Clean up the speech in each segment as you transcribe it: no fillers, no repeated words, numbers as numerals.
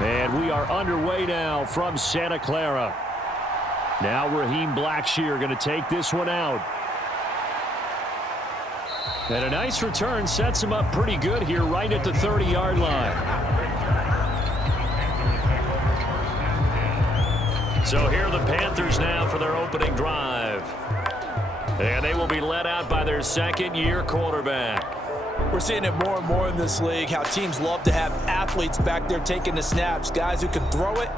And we are underway now from Santa Clara. Now Raheem Blackshear going to take this one out. And a nice return sets him up pretty good here right at the 30-yard line. So here are the Panthers now for their opening drive. And they will be led out by their second-year quarterback. We're seeing it more and more in this league, how teams love to have athletes back there taking the snaps, guys who can throw it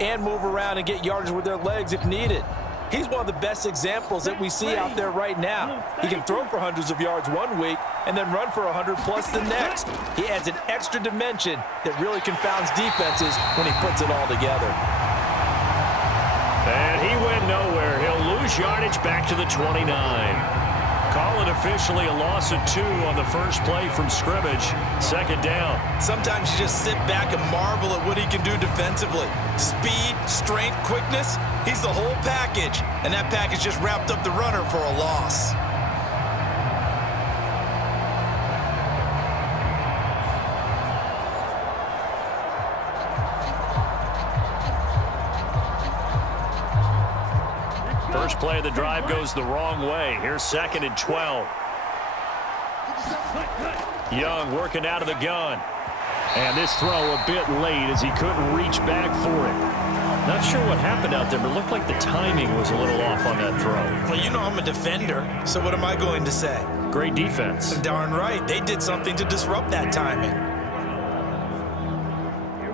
and move around and get yardage with their legs if needed. He's one of the best examples that we see out there right now. He can throw for hundreds of yards one week and then run for 100+ the next. He adds an extra dimension that really confounds defenses when he puts it all together. And he went nowhere. He'll lose yardage back to the 29. Call it officially a loss of 2 on the first play from scrimmage. Second down. Sometimes you just sit back and marvel at what he can do defensively. Speed, strength, quickness, he's the whole package. And that package just wrapped up the runner for a loss. First play of the drive goes the wrong way. Here's 2nd and 12. Young working out of the gun. And this throw a bit late as he couldn't reach back for it. Not sure what happened out there, but it looked like the timing was a little off on that throw. Well, you know I'm a defender, so what am I going to say? Great defense. Darn right. They did something to disrupt that timing.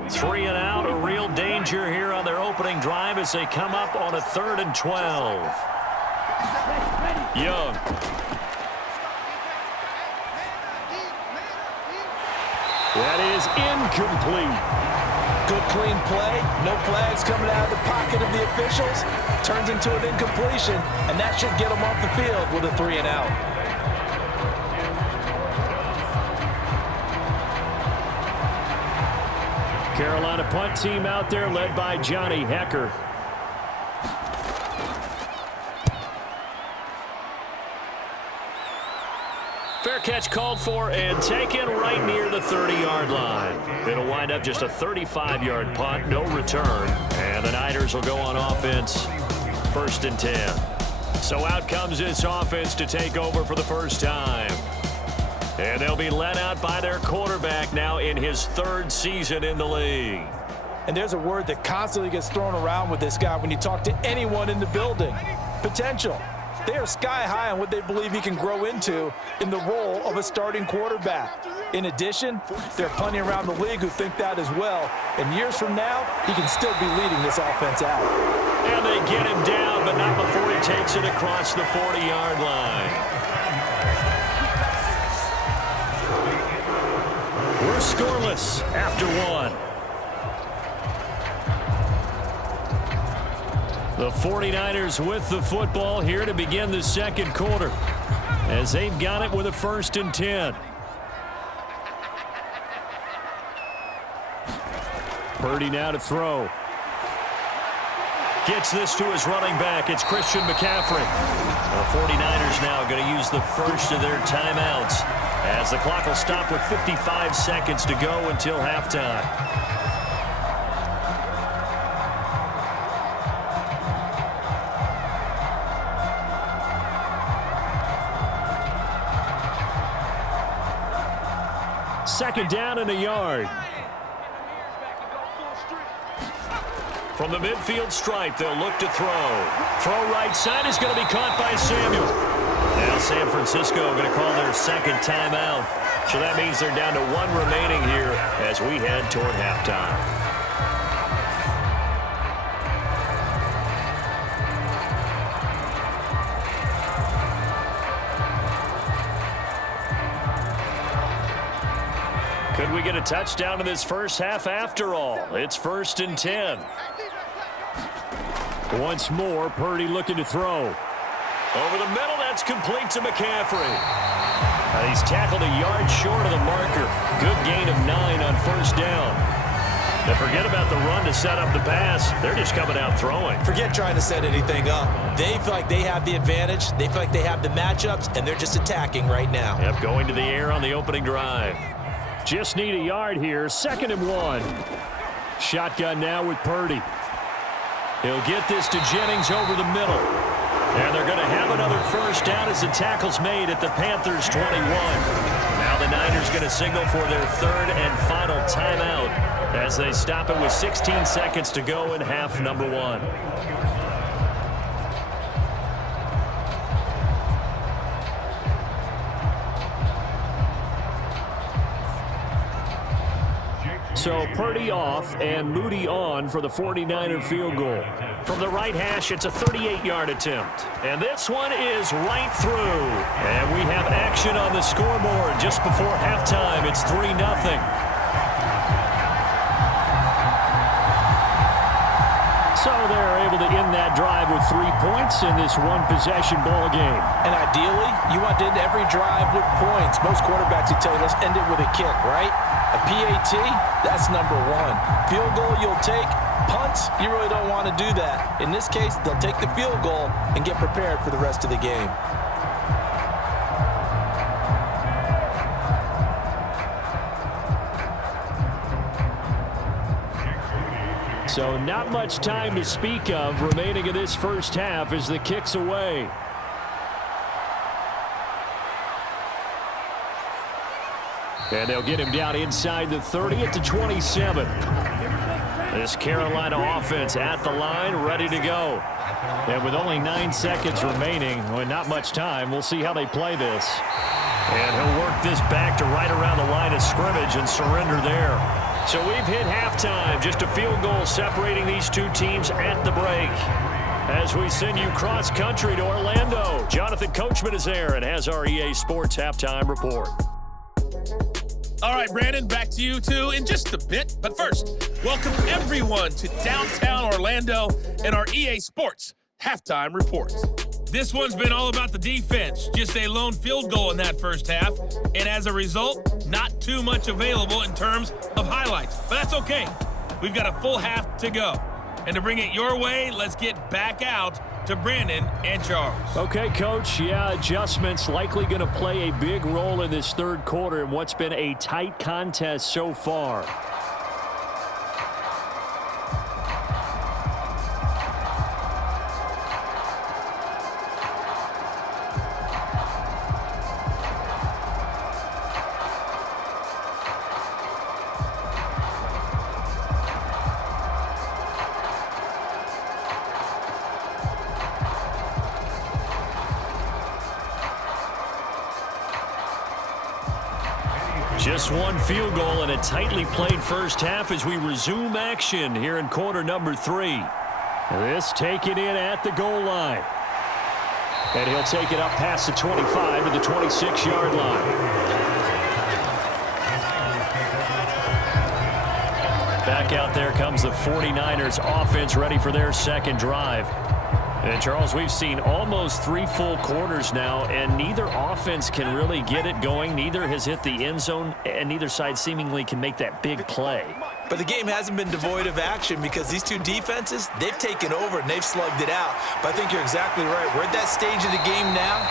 3 and out, a real danger here on their opening drive as they come up on a 3rd and 12. Young. That is incomplete. Good clean play. No flags coming out of the pocket of the officials. Turns into an incompletion, and that should get them off the field with a 3 and out. Carolina punt team out there led by Johnny Hecker. Fair catch called for and taken right near the 30-yard line. It'll wind up just a 35-yard punt, no return. And the Niners will go on offense, 1st and 10. So out comes this offense to take over for the first time. And they'll be led out by their quarterback now in his 3rd season in the league. And there's a word that constantly gets thrown around with this guy when you talk to anyone in the building. Potential. They are sky high on what they believe he can grow into in the role of a starting quarterback. In addition, there are plenty around the league who think that as well. And years from now, he can still be leading this offense out. And they get him down, but not before he takes it across the 40-yard line. We're scoreless after 1. The 49ers with the football here to begin the 2nd quarter as they've got it with a 1st and 10. Purdy now to throw. Gets this to his running back. It's Christian McCaffrey. The 49ers now going to use the first of their timeouts as the clock will stop with 55 seconds to go until halftime. Second down and a yard. From the midfield stripe, they'll look to throw. Throw right side is going to be caught by Samuel. Now San Francisco going to call their 2nd timeout. So that means they're down to 1 remaining here as we head toward halftime. Could we get a touchdown in this first half after all? It's 1st and 10. Once more, Purdy looking to throw. Over the middle, that's complete to McCaffrey. He's tackled a yard short of the marker. Good gain of 9 on 1st down. Now forget about the run to set up the pass. They're just coming out throwing. Forget trying to set anything up. They feel like they have the advantage. They feel like they have the matchups, and they're just attacking right now. Yep, going to the air on the opening drive. Just need a yard here. 2nd and 1. Shotgun now with Purdy. He'll get this to Jennings over the middle. And they're going to have another first down as the tackle's made at the Panthers 21. Now the Niners going to signal for their third and final timeout as they stop it with 16 seconds to go in half number one. So Purdy off and Moody on for the 49er field goal. From the right hash, it's a 38-yard attempt. And this one is right through. And we have action on the scoreboard just before halftime. It's 3-0. So they're able to end that drive with 3 points in this one-possession ball game. And ideally, you want to end every drive with points. Most quarterbacks would tell you, let's end it with a kick, right? A PAT, that's number one. Field goal you'll take. Punts, you really don't want to do that. In this case, they'll take the field goal and get prepared for the rest of the game. So not much time to speak of remaining in this first half as the kick's away. And they'll get him down inside the 30 at the 27. This Carolina offense at the line, ready to go. And with only 9 seconds remaining, well, not much time, we'll see how they play this. And he'll work this back to right around the line of scrimmage and surrender there. So we've hit halftime, just a field goal separating these two teams at the break. As we send you cross-country to Orlando, Jonathan Coachman is there and has our EA Sports halftime report. All right, Brandon, back to you two in just a bit. But first, welcome everyone to downtown Orlando and our EA Sports halftime report. This one's been all about the defense. Just a lone field goal in that first half. And as a result, not too much available in terms of highlights. But that's okay. We've got a full half to go. And to bring it your way, let's get back out to Brandon and Charles. Okay, Coach. Yeah, adjustments likely going to play a big role in this third quarter in what's been a tight contest so far. Just one field goal and a tightly played first half as we resume action here in quarter number 3. This taken in at the goal line. And he'll take it up past the 25 to the 26-yard line. Back out there comes the 49ers offense ready for their second drive. And, Charles, we've seen almost 3 full quarters now, and neither offense can really get it going. Neither has hit the end zone, and neither side seemingly can make that big play. But the game hasn't been devoid of action because these two defenses, they've taken over and they've slugged it out. But I think you're exactly right. We're at that stage of the game now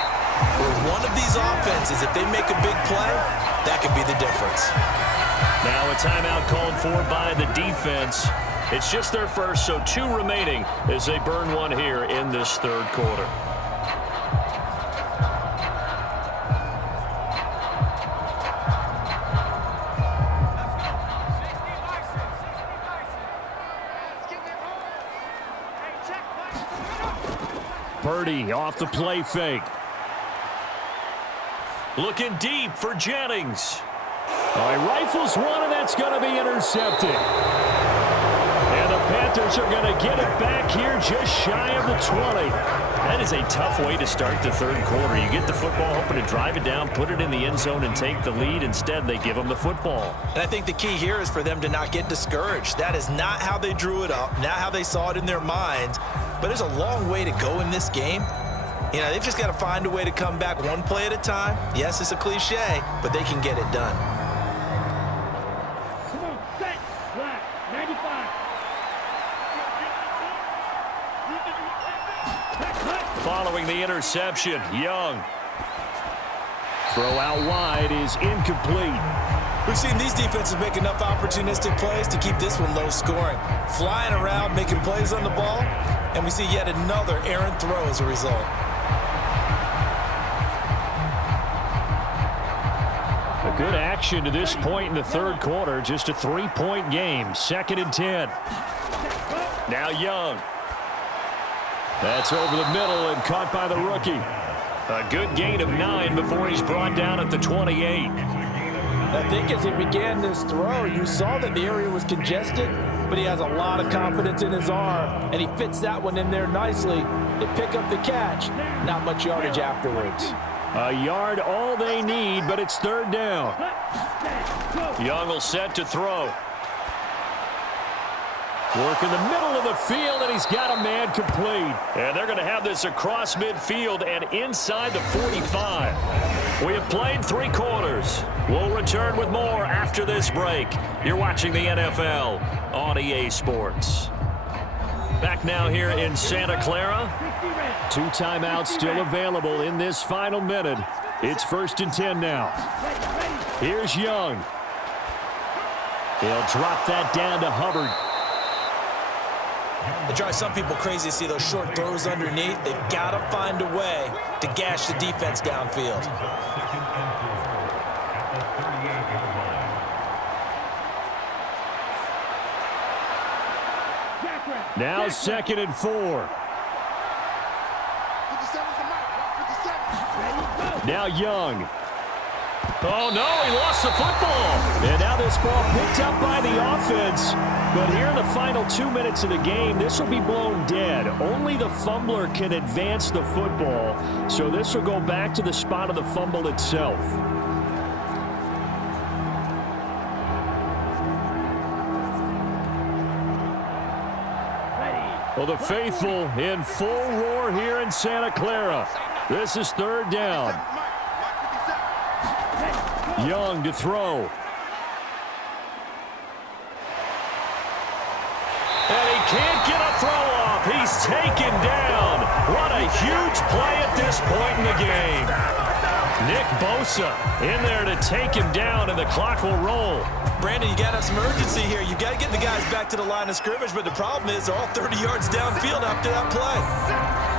where one of these offenses, if they make a big play, that could be the difference. Now a timeout called for by the defense. It's just their first, so 2 remaining as they burn one here in this third quarter. Purdy off the play fake. Looking deep for Jennings. He rifles one, and that's going to be intercepted. And the Panthers are going to get it back here just shy of the 20. That is a tough way to start the third quarter. You get the football, hoping to drive it down, put it in the end zone, and take the lead. Instead, they give them the football. And I think the key here is for them to not get discouraged. That is not how they drew it up, not how they saw it in their minds. But there's a long way to go in this game. You know, they've just got to find a way to come back one play at a time. Yes, it's a cliche, but they can get it done. Following the interception, Young. Throw out wide is incomplete. We've seen these defenses make enough opportunistic plays to keep this one low scoring. Flying around, making plays on the ball, and we see yet another errant throw as a result. A good action to this point in the third quarter. Just a 3-point game. 2nd and 10. Now Young. That's over the middle and caught by the rookie. A good gain of 9 before he's brought down at the 28. I think as he began this throw, you saw that the area was congested, but he has a lot of confidence in his arm, and he fits that one in there nicely. They pick up the catch. Not much yardage afterwards. A yard all they need, but it's 3rd down. Young will set to throw. Work in the middle of the field, and he's got a man complete. And they're going to have this across midfield and inside the 45. We have played 3 quarters. We'll return with more after this break. You're watching the NFL on EA Sports. Back now here in Santa Clara. 2 timeouts still available in this final minute. It's 1st and 10 now. Here's Young. He'll drop that down to Hubbard. It drives some people crazy to see those short throws underneath. They've got to find a way to gash the defense downfield. Now 2nd and 4. Now Young. Oh, no, he lost the football. And now this ball picked up by the offense. But here in the final 2 minutes of the game, this will be blown dead. Only the fumbler can advance the football. So this will go back to the spot of the fumble itself. Well, the faithful in full roar here in Santa Clara. This is 3rd down. Young to throw. And he can't get a throw off. He's taken down. What a huge play at this point in the game. Nick Bosa in there to take him down, and the clock will roll. Brandon, you got to have some urgency here. You got to get the guys back to the line of scrimmage, but the problem is they're all 30 yards downfield after that play.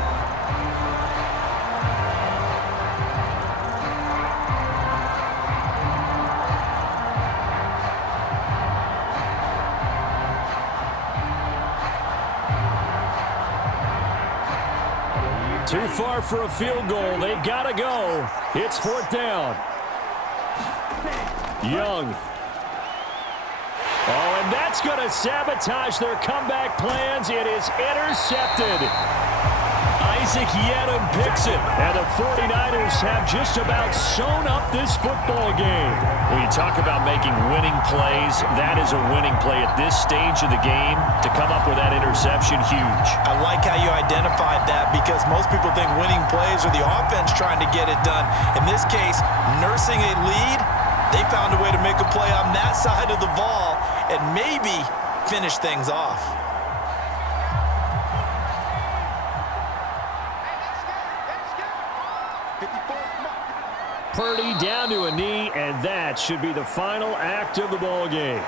Too far for a field goal. They've got to go. It's 4th down. Young. Oh, and that's going to sabotage their comeback plans. It is intercepted. Isaac Yedem picks it. And the 49ers have just about sewn up this football game. When you talk about making winning plays, that is a winning play at this stage of the game. To come up with that interception, huge. I like how you identified that, because most people think winning plays are the offense trying to get it done. In this case, nursing a lead, they found a way to make a play on that side of the ball and maybe finish things off. Purdy down to a knee, and that should be the final act of the ball game.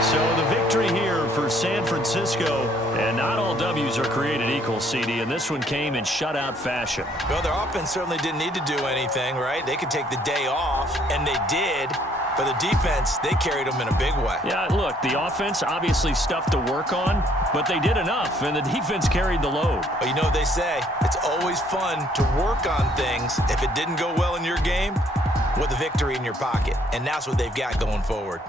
So the victory here for San Francisco, and not all W's are created equal, CD, and this one came in shutout fashion. Well, their offense certainly didn't need to do anything, right? They could take the day off, and they did. But the defense, they carried them in a big way. Yeah, look, the offense obviously stuff to work on, but they did enough, and the defense carried the load. Well, you know what they say, it's always fun to work on things. If it didn't go well in your game, with a victory in your pocket. And that's what they've got going forward.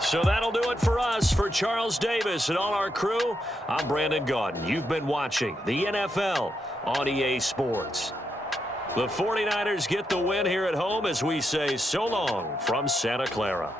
So that'll do it for us. For Charles Davis and all our crew, I'm Brandon Gaudin. You've been watching the NFL on EA Sports. The 49ers get the win here at home as we say so long from Santa Clara.